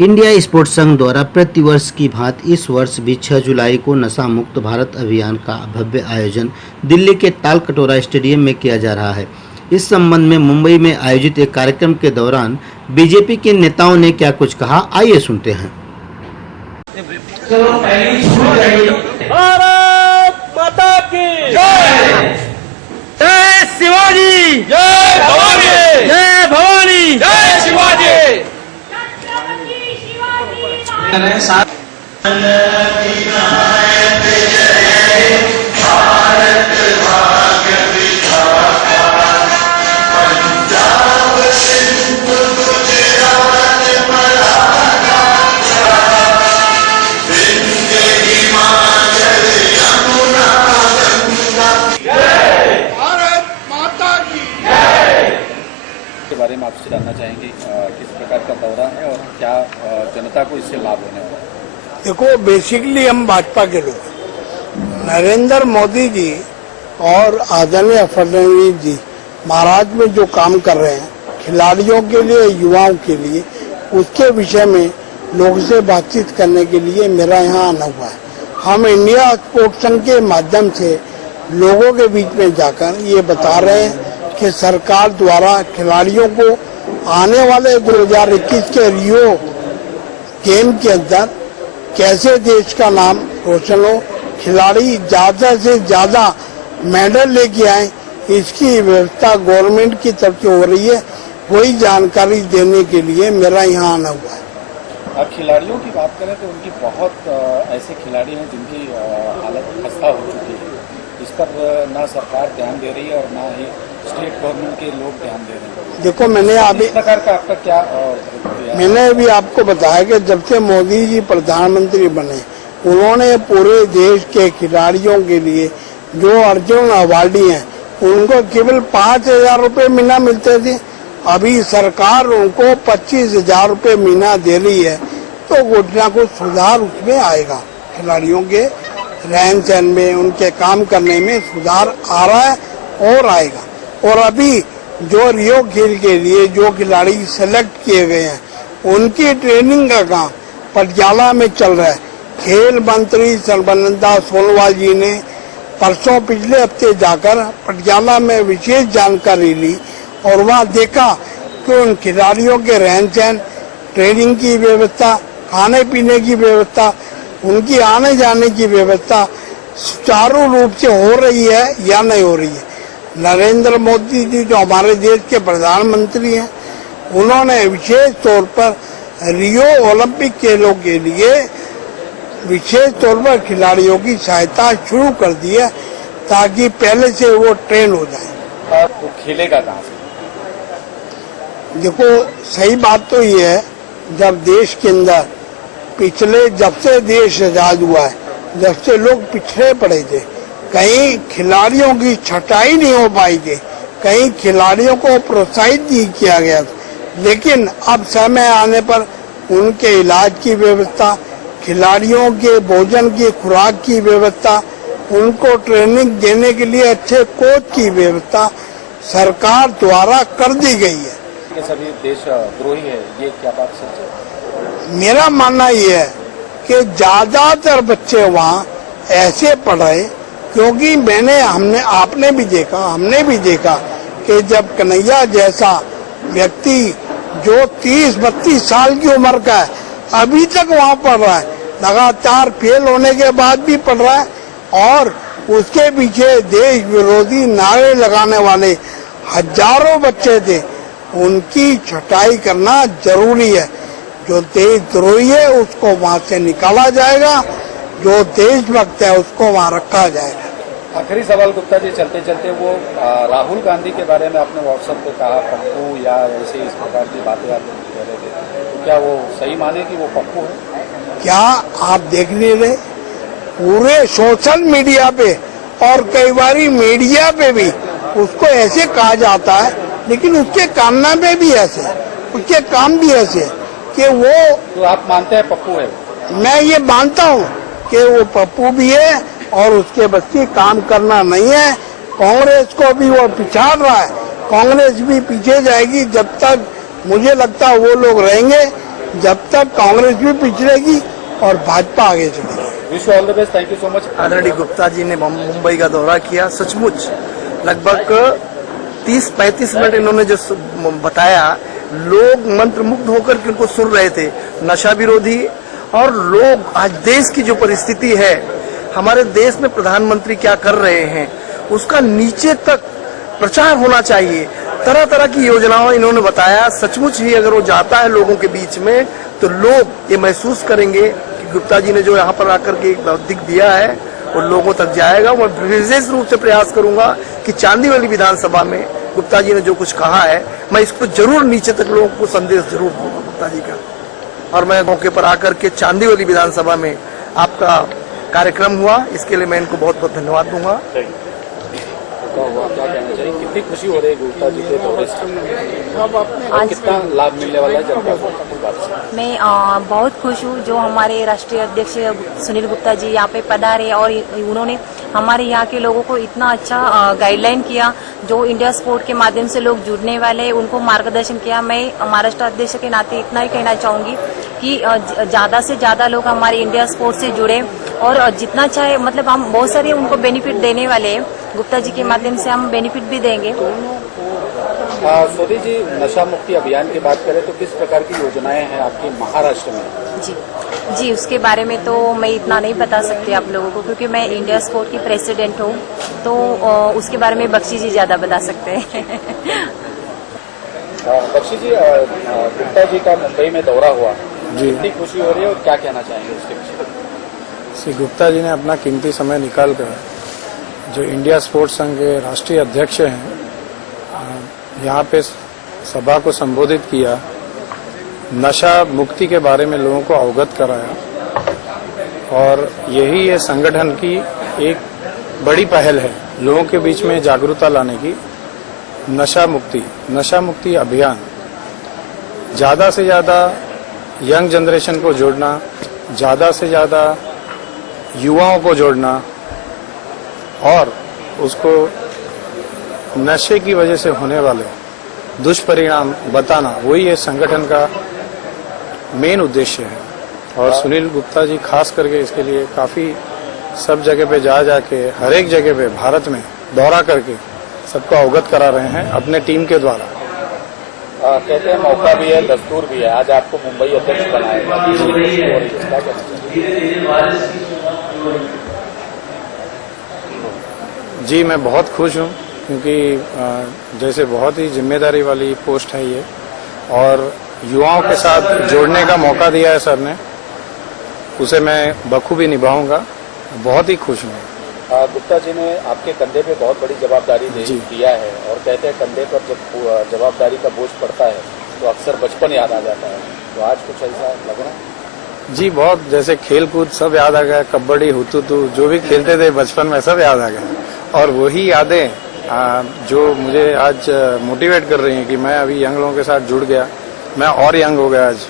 India sports संघ द्वारा प्रतिवर्ष की भांति इस वर्ष भी 6 जुलाई को नशा मुक्त भारत अभियान का भव्य आयोजन दिल्ली के तालकटोरा स्टेडियम में किया जा रहा है। इस संबंध में मुंबई में आयोजित एक कार्यक्रम के दौरान बीजेपी के नेताओं ने क्या कुछ कहा, आइए सुनते हैं। भारत माता की जय, जय शिवाजी, जय भवानी, जय भवानी, जय शिवाजी। के बारे में आपसे जानना चाहेंगे किस प्रकार का दौरा है और क्या जनता को इससे लाभ होने वाला है। देखो, बेसिकली हम भाजपा के लोग, नरेंद्र मोदी जी और आदरणीय फडणवीस जी महाराज में जो काम कर रहे हैं खिलाड़ियों के लिए, युवाओं के लिए, उसके विषय में लोगों से बातचीत करने के लिए मेरा यहाँ आना हुआ है। हम इंडिया स्पोर्ट्स संघ के माध्यम से लोगों के बीच में जाकर ये बता रहे हैं कि सरकार द्वारा खिलाड़ियों को आने वाले 2021 के रियो गेम के अंदर कैसे देश का नाम रोशन हो, खिलाड़ी ज्यादा से ज्यादा मेडल लेके आए, इसकी व्यवस्था गवर्नमेंट की तरफ से हो रही है। वही जानकारी देने के लिए मेरा यहाँ आना हुआ है। अब खिलाड़ियों की बात करें तो उनकी बहुत ऐसे खिलाड़ी हैं जिनकी हालत खस्ता हो चुकी है। इस पर ना सरकार ध्यान दे रही है और ना ही स्टेट गवर्नमेंट के लोग ध्यान दे रहे हैं। देखो, मैंने अभी इस प्रकार का आपका क्या मैंने अभी आपको बताया कि जब से मोदी जी प्रधानमंत्री बने, उन्होंने पूरे देश के खिलाड़ियों के लिए जो अर्जुन अवार्डी हैं उनको केवल 5,000 रूपये महीना मिलते थे। अभी सरकार उनको 25,000 रूपये महीना दे रही है, तो कुछ ना कुछ सुधार उसमें आएगा। खिलाड़ियों के रहन सहन में, उनके काम करने में सुधार आ रहा है और आएगा। और अभी जो रियो खेल के लिए जो खिलाड़ी सेलेक्ट किए गए हैं उनकी ट्रेनिंग का काम पटियाला में चल रहा है। खेल मंत्री सर्बानंद सोनोवाल जी ने परसों पिछले हफ्ते जाकर पटियाला में विशेष जानकारी ली और वहाँ देखा कि उन खिलाड़ियों के रहन सहन, ट्रेनिंग की व्यवस्था, खाने पीने की व्यवस्था, उनकी आने जाने की व्यवस्था सुचारू रूप से हो रही है या नहीं हो रही है। नरेंद्र मोदी जी जो हमारे देश के प्रधानमंत्री हैं, उन्होंने विशेष तौर पर रियो ओलंपिक खेलों के लिए विशेष तौर पर खिलाड़ियों की सहायता शुरू कर दी है ताकि पहले से वो ट्रेन हो जाए। तो खेलेगा कहाँ से? देखो, सही बात तो ये है, जब देश के अंदर पिछले जब से देश आजाद हुआ है, जब से लोग पिछड़े पड़े थे, कहीं खिलाड़ियों की छटाई नहीं हो पाई थी, कहीं खिलाड़ियों को प्रोत्साहित नहीं किया गया था। लेकिन अब समय आने पर उनके इलाज की व्यवस्था, खिलाड़ियों के भोजन की खुराक की व्यवस्था, उनको ट्रेनिंग देने के लिए अच्छे कोच की व्यवस्था सरकार द्वारा कर दी गई है। ये सभी देशद्रोही है, ये क्या बात सच है? मेरा मानना ये है कि ज्यादातर बच्चे वहाँ ऐसे पढ़े क्योंकि आपने भी देखा, हमने भी देखा कि जब कन्हैया जैसा व्यक्ति जो 30-32 साल की उम्र का है अभी तक वहाँ पढ़ रहा है, लगातार फेल होने के बाद भी पढ़ रहा है और उसके पीछे देश विरोधी नारे लगाने वाले हजारों बच्चे थे, उनकी छटाई करना जरूरी है। जो देशद्रोही है उसको वहाँ से निकाला जाएगा, जो देशभक्त है उसको वहाँ रखा जाएगा। आखिरी सवाल गुप्ता जी, चलते चलते वो राहुल गांधी के बारे में आपने व्हाट्सएप पे कहा पप्पू या ऐसे इस प्रकार की बातें आप कह रहे थे, तो क्या वो सही माने कि वो पप्पू है? क्या आप देख नहीं रहे, पूरे सोशल मीडिया पे और कई बारी मीडिया पे भी उसको ऐसे कहा जाता है, लेकिन उसके कारनामे भी ऐसे, उसके काम भी ऐसे कि वो। तो आप मानते हैं पप्पू है? मैं ये मानता हूँ कि वो पप्पू भी है और उसके बच्चे काम करना नहीं है। कांग्रेस को भी वो पिछाड़ रहा है, कांग्रेस भी पीछे जाएगी जब तक मुझे लगता है वो लोग रहेंगे जब तक कांग्रेस भी पिछड़ेगी और भाजपा आगे चलेगी। Wish all the best, thank you so much. आदरणीय गुप्ता जी ने मुंबई का दौरा किया, सचमुच लगभग 30-35 मिनट इन्होंने जो बताया, लोग मंत्रमुग्ध होकर के उनको सुन रहे थे। नशा विरोधी और लोग आज देश की जो परिस्थिति है, हमारे देश में प्रधानमंत्री क्या कर रहे हैं, उसका नीचे तक प्रचार होना चाहिए। तरह तरह की योजनाओं इन्होंने बताया। सचमुच ही अगर वो जाता है लोगों के बीच में तो लोग ये महसूस करेंगे कि गुप्ता जी ने जो यहाँ पर आकर के एक बौद्धिक दिया है वो लोगों तक जाएगा। मैं विशेष रूप से प्रयास करूंगा कि चांदीवली विधानसभा में गुप्ता जी ने जो कुछ कहा है, मैं इसको जरूर नीचे तक लोगों को संदेश जरूर दूंगा गुप्ता जी का। और मैं मौके पर आकर के चांदीवली विधानसभा में आपका कार्यक्रम हुआ, इसके लिए मैं इनको बहुत बहुत धन्यवाद दूंगा। हुआ क्या कहना चाहिए, कितनी खुशी हो रही है गुप्ता जी के दौरे से, और कितना लाभ मिलने वाला है जनता को इस बात से? मैं बहुत खुश हूँ जो हमारे राष्ट्रीय अध्यक्ष सुनील गुप्ता जी यहाँ पे पधारे और उन्होंने हमारे यहाँ के लोगों को इतना अच्छा गाइडलाइन किया। जो इंडिया स्पोर्ट के माध्यम से लोग जुड़ने वाले हैं उनको मार्गदर्शन किया। मैं महाराष्ट्र अध्यक्ष के नाते इतना ही कहना चाहूंगी कि ज्यादा से ज्यादा लोग हमारे इंडिया स्पोर्ट से जुड़े और जितना चाहे, मतलब हम बहुत सारे उनको बेनिफिट देने वाले हैं। गुप्ता जी के माध्यम से हम बेनिफिट भी देंगे। सोदी जी, नशा मुक्ति अभियान की बात करें तो किस प्रकार की योजनाएं हैं आपकी महाराष्ट्र में? जी, उसके बारे में तो मैं इतना नहीं बता सकती आप लोगों को, क्योंकि मैं इंडिया स्पोर्ट की प्रेसिडेंट हूँ, तो उसके बारे में बख्शी जी ज्यादा बता सकते हैं। बख्शी जी, गुप्ता जी का मुंबई में दौरा हुआ, कितनी खुशी हो रही है और क्या कहना चाहेंगे उसके विषय? श्री गुप्ता जी ने अपना कीमती समय निकाल कर जो इंडिया स्पोर्ट्स संघ के राष्ट्रीय अध्यक्ष हैं, यहाँ पे सभा को संबोधित किया, नशा मुक्ति के बारे में लोगों को अवगत कराया और यही ये संगठन की एक बड़ी पहल है लोगों के बीच में जागरूकता लाने की। नशा मुक्ति अभियान, ज्यादा से ज्यादा यंग जनरेशन को जोड़ना, ज्यादा से ज्यादा युवाओं को जोड़ना और उसको नशे की वजह से होने वाले दुष्परिणाम बताना, वही ये संगठन का मेन उद्देश्य है। और सुनील गुप्ता जी खास करके इसके लिए काफी सब जगह पे जाके हर एक जगह पे भारत में दौरा करके सबको अवगत करा रहे हैं अपने टीम के द्वारा। कहते हैं मौका भी है, दस्तूर भी है, आज आपको मुंबई अध्यक्ष बनाया। जी, मैं बहुत खुश हूँ क्योंकि जैसे बहुत ही जिम्मेदारी वाली पोस्ट है ये और युवाओं के साथ जोड़ने का मौका दिया है सर ने, उसे मैं बखूबी निभाऊंगा। बहुत ही खुश हूँ। गुप्ता जी ने आपके कंधे पे बहुत बड़ी जवाबदारी दिया है और कहते हैं कंधे पर जब जवाबदारी का बोझ पड़ता है तो अक्सर बचपन याद आ जाता है, तो आज कुछ ऐसा लग रहा है? जी, बहुत, जैसे खेल कूद सब याद आ गया, कबड्डी हुतुतु जो भी खेलते थे बचपन में सब याद आ गया और वही यादें जो मुझे आज मोटिवेट कर रही हैं कि मैं अभी यंग लोगों के साथ जुड़ गया, मैं और यंग हो गया आज।